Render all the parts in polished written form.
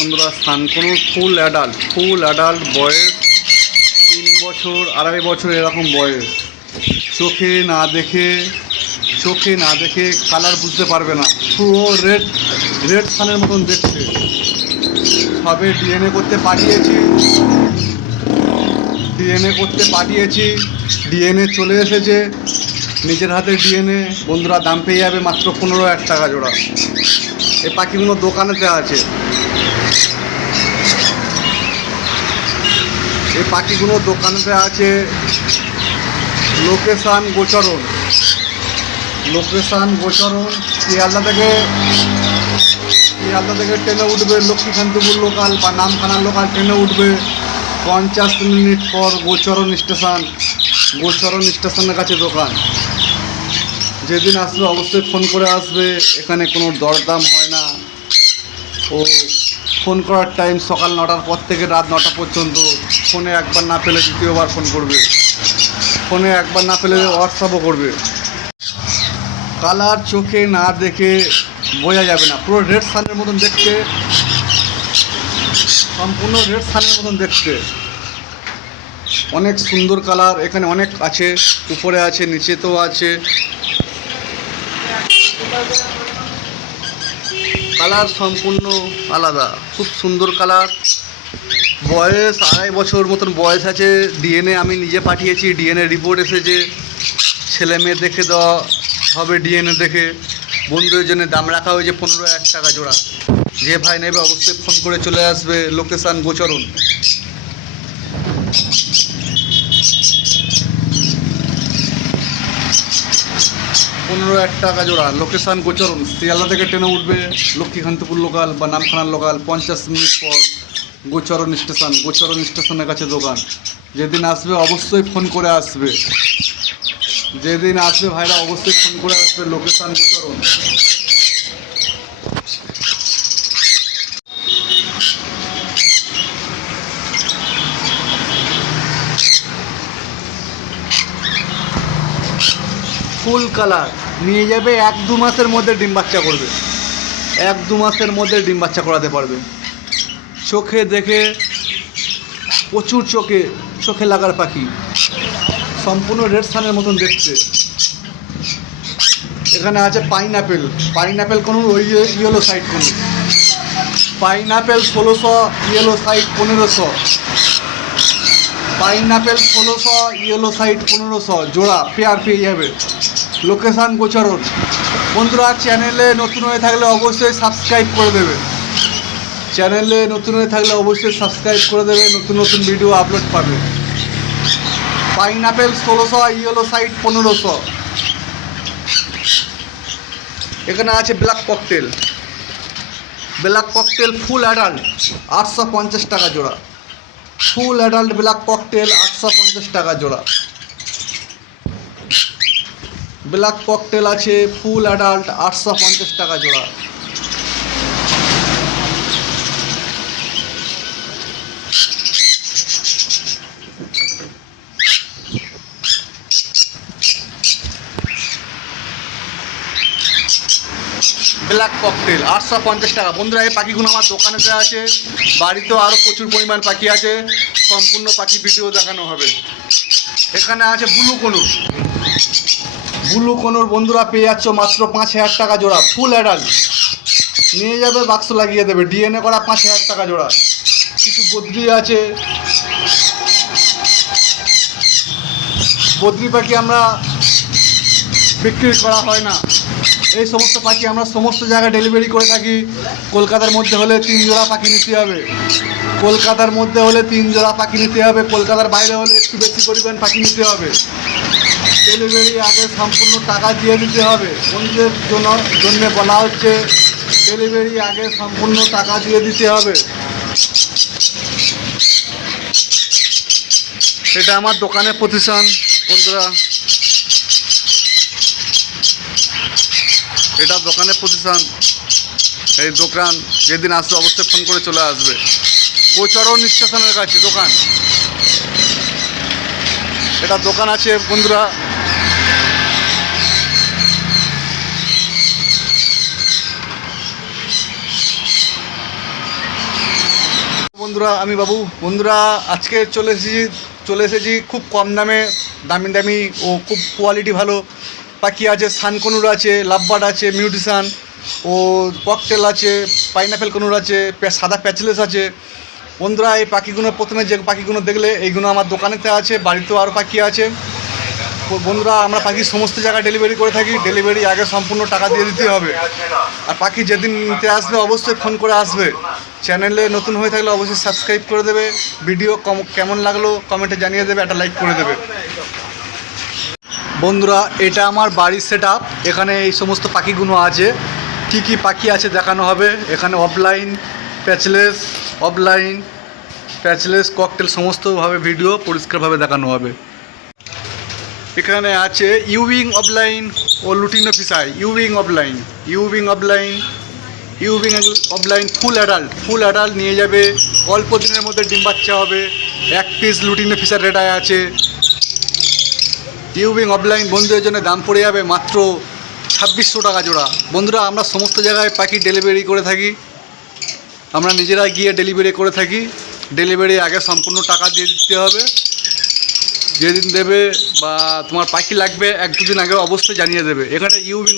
বন্ধুরা সানকোনোর full adult বয়স 3 বছর 2.5 বছর এরকম বয়স। চোখে না দেখে কালার বুঝতে পারবে না, পুরো রেড সানের মতন দেখতে। সবে ডিএনএ করতে পাঠিয়েছি, ডিএনএ চলে এসেছে। নিজের হাতে ডিএনএ। বন্ধুরা দাম পেয়ে যাবে মাত্র 15,000 টাকা জোড়া। এই পাখিগুলো দোকানেতে আছে। লোকেশান গোচরণ শিয়ালদা থেকে ট্রেনে উঠবে, লক্ষ্মীকান্তপুর লোকাল বা নামখানা লোকাল ট্রেনে উঠবে। 50 মিনিট পর গোচরণ স্টেশনের কাছে দোকান। যেদিন আসবে অবশ্যই ফোন করে আসবে। এখানে কোনো দরদাম হয় না। ও ফোন করার টাইম সকাল 9টার পর থেকে রাত 9টা পর্যন্ত। ফোনে একবার না পেলে দ্বিতীয়বার ফোন করবে, ফোনে একবার না পেলে হোয়াটসঅ্যাপও করবে। কালার চোখে না দেখে বোঝা যাবে না, পুরো রেড সানের মতন দেখতে, সম্পূর্ণ রেড সানের মতন দেখতে। অনেক সুন্দর কালার এখানে অনেক আছে, উপরে আছে, নিচেতেও আছে। কালার সম্পূর্ণ আলাদা, খুব সুন্দর কালার। বয়স 2.5 বছর মতন বয়স আছে। ডিএনএ আমি নিজে পাঠিয়েছি, ডিএনএ রিপোর্ট এসেছে। ছেলে মেয়ে দেখে দেওয়া হবে ডিএনএ দেখে। বন্ধুদের জন্য দাম রাখা হয়েছে 15,000 টাকা জোড়া। যে ভাই নেবে অবশ্যই ফোন করে চলে আসবে। লোকেশান গোচরণ। টাকা জোড়া। লোকেশান গোচরণ। শিয়ালদা থেকে ট্রেনে উঠবে, লক্ষ্মীকান্তপুর লোকাল বা নামখানার লোকাল। 50 মিনিট পর গোচরণ স্টেশনের কাছে দোকান। যেদিন আসবে অবশ্যই ফোন করে আসবে। ভাইরা অবশ্যই ফোন করে আসবে। লোকেশান গোচরণ। ফুল কালার নিয়ে যাবে। 1-2 মাসের মধ্যে ডিম বাচ্চা করবে। 1-2 মাসের মধ্যে ডিম বাচ্চা করাতে পারবে। চোখে দেখে, প্রচুর চোখে লাগার পাখি, সম্পূর্ণ রেড সানের মতন দেখতে। এখানে আছে পাইনাপেল কোনো ওই ইয়েলো সাইড কোনো pineapple 1600, yellow side 1500। Pineapple 1600, yellow side 1500 জোড়া পেয়ার পেয়ে যাবে। লোকেশান গোচরণ। বন্ধুরা চ্যানেলে নতুন হয়ে থাকলে অবশ্যই সাবস্ক্রাইব করে দেবে। নতুন ভিডিও আপলোড পাবে। Pineapple 1600, yellow side 1500। এখানে আছে ব্ল্যাক ককটেল ফুল অ্যাডাল্ট 850 টাকা জোড়া। ফুল অ্যাডাল্ট ব্ল্যাক ককটেল 850 টাকা জোড়া। ব্ল্যাক ককটেল আছে ফুল অ্যাডাল্ট 850 টাকা জোড়া। ব্ল্যাক ককটেল 850 টাকা। বন্ধুরা এই পাখিগুলো আমার দোকানেতে আছে, বাড়িতেও আরও প্রচুর পরিমাণ পাখি আছে। সম্পূর্ণ পাখি ভিডিও দেখানো হবে। এখানে আছে ব্লু কোনোর বন্ধুরা পেয়ে যাচ্ছ মাত্র 5,000 টাকা জোড়া। ফুল অ্যাডাল্ট নিয়ে যাবে, বাক্স লাগিয়ে দেবে। ডিএনএ করা 5,000 টাকা জোড়া। কিছু বদ্রি আছে। বদ্রি পাখি আমরা বিক্রি করা হয় না। এই সমস্ত পাখি আমরা সমস্ত জায়গায় ডেলিভারি করে থাকি। কলকাতার মধ্যে হলে 3 জোড়া পাখি নিতে হবে। কলকাতার বাইরে হলে একটু বেশি পরিমাণ পাখি নিতে হবে। ডেলিভারি আগে সম্পূর্ণ টাকা দিয়ে দিতে হবে। বন্ধুদের জন্য বলা হচ্ছে ডেলিভারি আগে সম্পূর্ণ টাকা দিয়ে দিতে হবে। এটা আমার দোকানের প্রতিষ্ঠান বন্ধুরা, এটা দোকানের প্রতিষ্ঠান। এই দোকান যেদিন আসবে অবশ্যই ফোন করে চলে আসবে। গোচরণ স্টেশনের কাছে দোকান, এটা দোকান আছে বন্ধুরা। বন্ধুরা আমি বাবু, বন্ধুরা আজকে চলে এসেছি খুব কম দামে, দামি দামি ও খুব কোয়ালিটি ভালো পাখি আছে। সানকনুর আছে, লাভবার্ড আছে, মিউটিশান ও ককটেল আছে, পাইনাপেল কনুর আছে, সাদা প্যাচলেস আছে। বন্ধুরা এই পাখিগুলো প্রথমে যে পাখিগুলো দেখলে এইগুলো আমার দোকানেতে আছে, বাড়িতেও আরও পাখি আছে। বন্ধুরা আমরা পাখি সমস্ত জায়গায় ডেলিভারি করে থাকি। ডেলিভারি আগে সম্পূর্ণ টাকা দিয়ে দিতে হবে। আর পাখি যেদিন নিতে আসবে অবশ্যই ফোন করে আসবে। চ্যানেলে নতুন হয়ে থাকলে অবশ্যই সাবস্ক্রাইব করে দেবে। ভিডিও কেমন লাগলো কমেন্টে জানিয়ে দেবে, একটা লাইক করে দেবে। বন্ধুরা এটা আমার বাড়ির সেটআপ। এখানে এই সমস্ত পাখিগুলো আছে, কি কি পাখি আছে দেখানো হবে। এখানে offline patchless, offline patchless, cocktail সমস্তভাবে ভিডিও পরিষ্কারভাবে দেখানো হবে। এখানে আছে ইউইং অফলাইন ও লুটিনো ফিশাই। Euwing offline, euwing offline, euwing offline full adult নিয়ে যাবে। অল্প দিনের মধ্যে ডিম বাচ্চা হবে। 1 পিস লুটিনো ফিশার রেডায় আছে। ইউইং অফলাইন বন্ধুদের জন্য দাম পড়ে যাবে মাত্র 2600 টাকা জোড়া। বন্ধুরা আমরা সমস্ত জায়গায় পাখি ডেলিভারি করে থাকি, আমরা নিজেরা গিয়ে ডেলিভারি করে থাকি। ডেলিভারি আগে সম্পূর্ণ টাকা দিয়ে দিতে হবে। যেদিন দেবে বা তোমার পাখি লাগবে 1-2 দিন আগে অবশ্যই জানিয়ে দেবে। এখানে ইউইং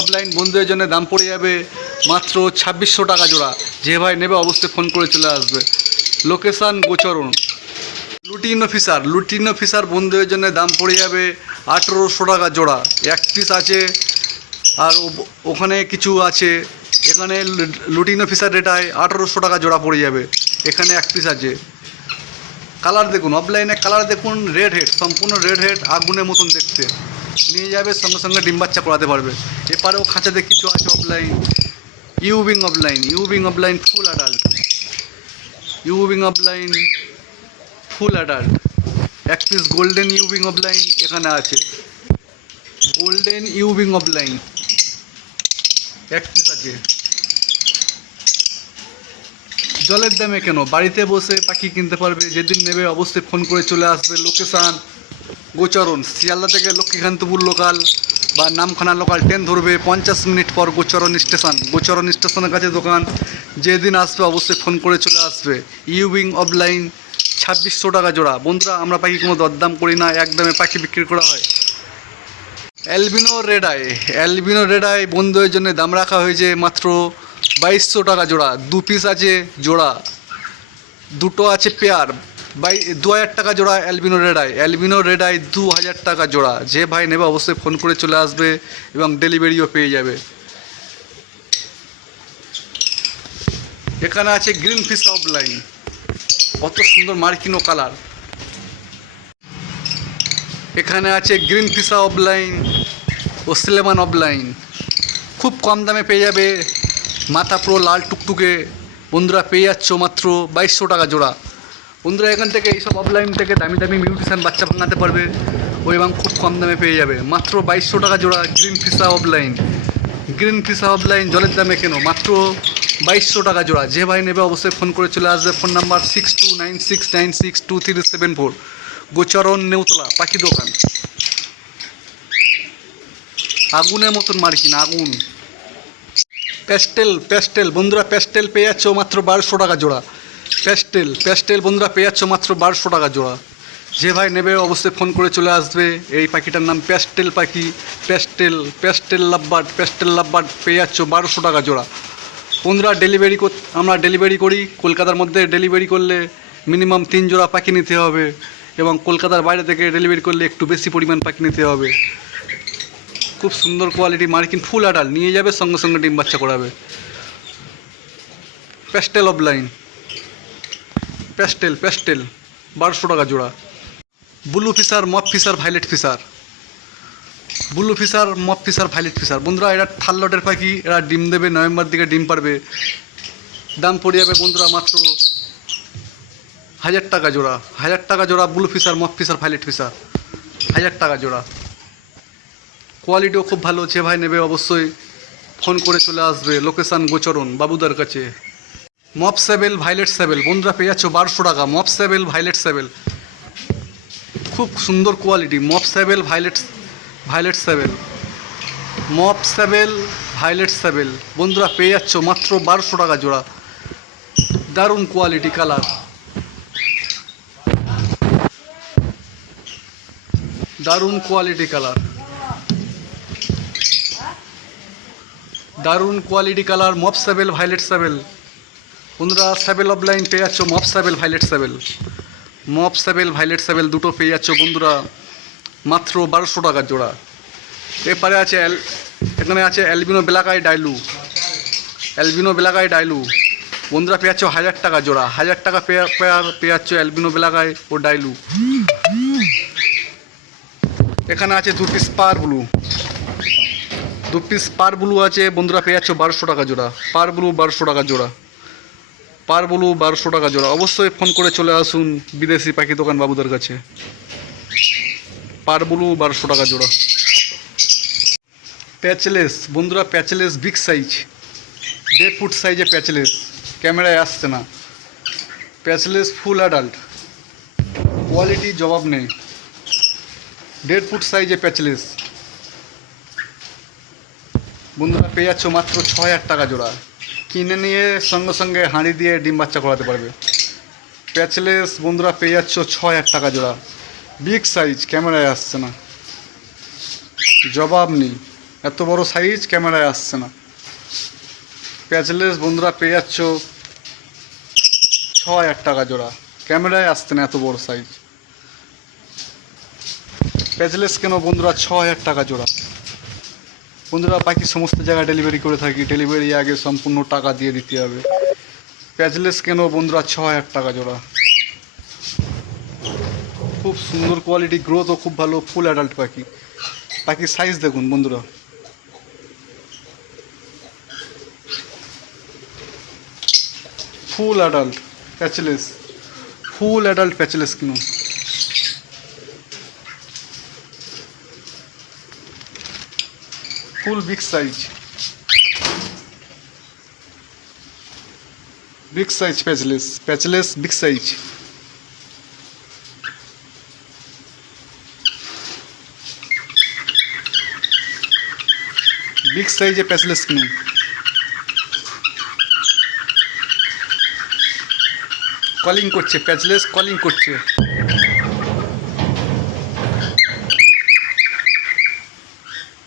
অফলাইন বন্ধুদের জন্য দাম পড়ে যাবে মাত্র 2600 টাকা জোড়া। যে ভাই নেবে অবশ্যই ফোন করে চলে আসবে। লোকেশান গোচরণ। লুটিনো ফিশার বন্ধুদের জন্য দাম পড়ে যাবে 1800 টাকা জোড়া। 1 পিস আছে আর ওখানে কিছু আছে। এখানে লুটিনো ফিশার রেটায় 1800 টাকা জোড়া পড়ে যাবে। এখানে 1 পিস আছে। কালার দেখুন, অফলাইনে কালার দেখুন, রেড হেড, সম্পূর্ণ রেড হেড, আগুনের মতন দেখতে। নিয়ে যাবে সঙ্গে সঙ্গে ডিম বাচ্চা করাতে পারবে। এপারেও খাঁচাতে কিছু আছে offline. Euwing offline full adult, Ewing offline full adult. 1 piece golden Ewing offline এখানে আছে। গোল্ডেন ইউইং অফলাইন 1 পিস আছে। জলের দামে কেন, বাড়িতে বসে পাখি কিনতে পারবে। যেদিন নেবে অবশ্যই ফোন করে চলে আসবে। লোকেশান গোচরণ, শিয়ালদা থেকে লক্ষ্মীকান্তপুর লোকাল বা নামখানা লোকাল ট্রেন ধরবে। 50 মিনিট পর গোচরণ স্টেশনের কাছে দোকান। যেদিন আসবে অবশ্যই ফোন করে চলে আসবে। ইউইং অফলাইন 2600 টাকা জোড়া। বন্ধুরা আমরা পাখি কোনো দরদাম করি না, একদমে পাখি বিক্রি করা হয়। অ্যালবিনো রেডাই বন্ধুদের জন্য দাম রাখা হয়েছে মাত্র 2200 টাকা জোড়া। 2 পিস আছে জোড়া, দুটো আছে পেয়ার। 2000 টাকা জোড়া অ্যালবিনো রেডাই 2000 টাকা জোড়া। যে ভাই নেবে অবশ্যই ফোন করে চলে আসবে এবং ডেলিভারিও পেয়ে যাবে। এখানে আছে গ্রিন ফিশ অফলাইন, কত সুন্দর মার্কিনো কালার। এখানে আছে গ্রিন ফিশা অফলাইন ও সিলেমান অফলাইন, খুব কম দামে পেয়ে যাবে। মাথা পুরো লাল টুকটুকে। বন্ধুরা পেয়ে যাচ্ছ মাত্র 2200 টাকা জোড়া। বন্ধুরা এখান থেকে এইসব অফলাইন থেকে দামি দামি মিউটিশান বাচ্চা ভাঙাতে পারবে ও এবং খুব কম দামে পেয়ে যাবে মাত্র 2200 টাকা জোড়া। গ্রিন ফিশা অফলাইন জলের দামে কেন, মাত্র 2200 টাকা জোড়া। যে ভাই নেবে অবশ্যই ফোন করে চলে আসবে। Phone number 6296962374। গোচরণ নেউতলা পাখি দোকান। আগুনের মতন মার্কিন, আগুন। প্যাস্টেল বন্ধুরা, প্যাস্টেল পেয়ে যাচ্ছ মাত্র 1200 টাকা জোড়া। প্যাস্টেল বন্ধুরা পেয়ে যাচ্ছ মাত্র 1200 টাকা জোড়া। যে ভাই নেবে অবশ্যই ফোন করে চলে আসবে। এই পাখিটার নাম প্যাস্টেল পাখি। প্যাস্টেল লাভবার্ড পেয়ে যাচ্ছ 1200 টাকা জোড়া। বন্ধুরা আমরা ডেলিভারি করি। কলকাতার মধ্যে ডেলিভারি করলে মিনিমাম 3 জোড়া পাখি নিতে হবে এবং কলকাতার বাইরে থেকে ডেলিভারি করলে একটু বেশি পরিমাণ পাখি নিতে হবে। খুব সুন্দর কোয়ালিটি মার্কিন ফুল অ্যাডাল্ট নিয়ে যাবে, সঙ্গে সঙ্গে ডিম বাচ্চা করাবে। প্যাস্টেল অফলাইন, প্যাস্টেল 1200 টাকা জোড়া। Blue Fischer, mauve Fischer, violet Fischer. Blue Fischer, mauve Fischer, violet Fischer বন্ধুরা, এরা থার্লটের পাখি, এরা ডিম দেবে, নভেম্বর দিকে ডিম পারবে। দাম পড়ে যাবে বন্ধুরা মাত্র 1000 টাকা জোড়া। 1000 টাকা জোড়া blue Fischer, mauve Fischer, violet Fischer, 1000 টাকা জোড়া। কোয়ালিটিও খুব ভালো। যে ভাই নেবে অবশ্যই ফোন করে চলে আসবে। লোকেশান গোচরণ বাবুদার কাছে। মপ সেবেল, ভাইলেট সেবেল বন্ধুরা পেয়ে যাচ্ছ 1200 টাকা। মপ সেবেল, ভাইলেট সেবেল, খুব সুন্দর quality. Mauve sable, violet sable, mauve sable, violet sable বন্ধুরা পেয়ে যাচ্ছ মাত্র 1200 টাকা জোড়া। দারুণ কোয়ালিটি, কালার, দারুণ কোয়ালিটি কালার, দারুণ quality colour. Mauve sable, violet sable বন্ধুরা, সেবেল অফলাইন পেয়ে যাচ্ছ। Mauve sable, violet sable, mauve sable, violet sable দুটো পেয়ে যাচ্ছ বন্ধুরা মাত্র 1200 টাকা জোড়া। এরপরে আছে এখানে আছে albino black eye dilute. Albino black eye dilute বন্ধুরা পেয়ে যাচ্ছ 1000 টাকা জোড়া। 1000 টাকা পেয়ে যাচ্ছ অ্যালবিনো ব্ল্যাক আই ও ডাইলু। এখানে আছে 2 piece per blue. 2 piece per blue আছে বন্ধুরা পেয়ে যাচ্ছ 1200 টাকা জোড়া। পার ব্লু 1200 টাকা জোড়া। পার ব্লু 1200 টাকা জোড়া। অবশ্যই ফোন করে চলে আসুন বিদেশি পাখি দোকান বাবুদের কাছে। পার ব্লু 1200 টাকা জোড়া। প্যাচলেস বন্ধুরা, প্যাচলেস বিগ সাইজ, 1.5 ফুট সাইজে প্যাচলেস, ক্যামেরায় আসছে না। প্যাচলেস ফুল অ্যাডাল্ট, কোয়ালিটি জবাব নেই। 1.5 ফুট সাইজে প্যাচলেস বন্ধুরা পেয়ে যাচ্ছ মাত্র 6000 টাকা জোড়া। কিনে নিয়ে সঙ্গে সঙ্গে হাঁড়ি দিয়ে ডিম বাচ্চা করাতে পারবে। প্যাচলেস বন্ধুরা পেয়ে যাচ্ছ 6000 টাকা জোড়া। বিগ সাইজ, ক্যামেরায় আসছে না, জবাব নেই। এত বড় সাইজ ক্যামেরায় আসছে না। প্যাচলেস বন্ধুরা পেয়ে যাচ্ছ 6000 টাকা জোড়া। ক্যামেরায় আসছে না এত বড় সাইজ। প্যাচলেস কেন বন্ধুরা 6000 টাকা জোড়া। বন্ধুরা পাখি সমস্ত জায়গায় ডেলিভারি করে থাকি। ডেলিভারি আগে সম্পূর্ণ টাকা দিয়ে দিতে হবে। প্যাচলেস কেন বন্ধুরা 6000 টাকা জোড়া। খুব সুন্দর কোয়ালিটি, গ্রোথও খুব ভালো, ফুল অ্যাডাল্ট পাখি। পাখির সাইজ দেখুন বন্ধুরা, full adult patchless, full adult patchless কিনুন। Full big size, big size patchless, patchless big size. Big সাইজে প্যাচলেস কিনুন। কলিং করছে প্যাচলেস, কলিং করছে।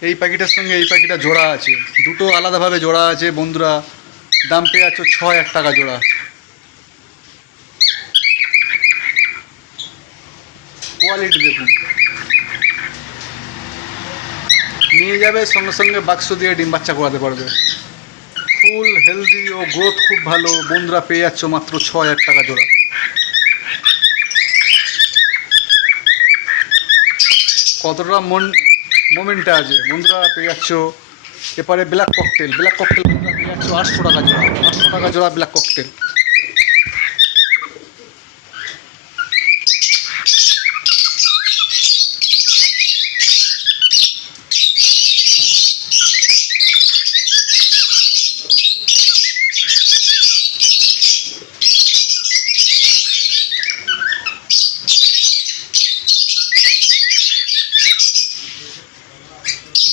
এই পাখিটার সঙ্গে এই পাখিটা জোড়া আছে, দুটো আলাদাভাবে জোড়া আছে বন্ধুরা। দাম পেয়ে যাচ্ছ 6000 টাকা জোড়া। কোয়ালিটি দেখুন, নিয়ে যাবে সঙ্গে সঙ্গে বাক্স দিয়ে ডিম বাচ্চা করাতে পারবে। ফুল হেলদি ও গ্রোথ খুব ভালো বন্ধুরা পেয়ে যাচ্ছ মাত্র 6000 টাকা জোড়া। কতটা মোমেন্টে আছে বন্ধুরা পেয়ে যাচ্ছ। এরপরে ব্ল্যাক ককটেল, ব্ল্যাক ককটেল বন্ধুরা পেয়ে যাচ্ছ 800 টাকা জোড়া। 800 টাকা জোড়া ব্ল্যাক ককটেল।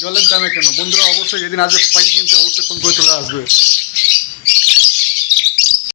জলের দামে কেন বন্ধুরা, অবশ্যই যেদিন আসবে পাখি কিনতে অবশ্যই ফোন করে চলে আসবে।